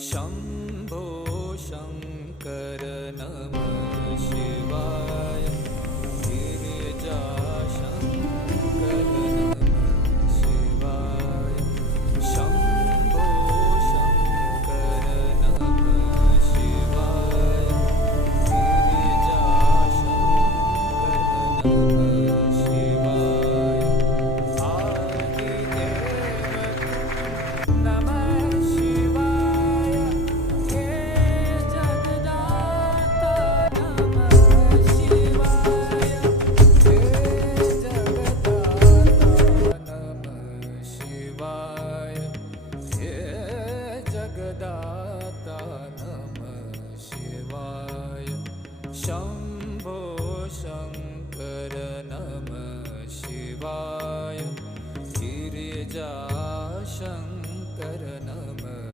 शम्भो शङ्कर नमः शिवाय। गिरिजाशङ्कर नमः शिवाय। शम्भो शङ्कर नमः शिवाय। गिरिजाशङ्कर नमः शिवाय। आदिदेव नमः शिवाय। हे जगदाता नमः शिवाय। हे जगदाता नमः शिवाय। हे जगदाता नमः शिवाय।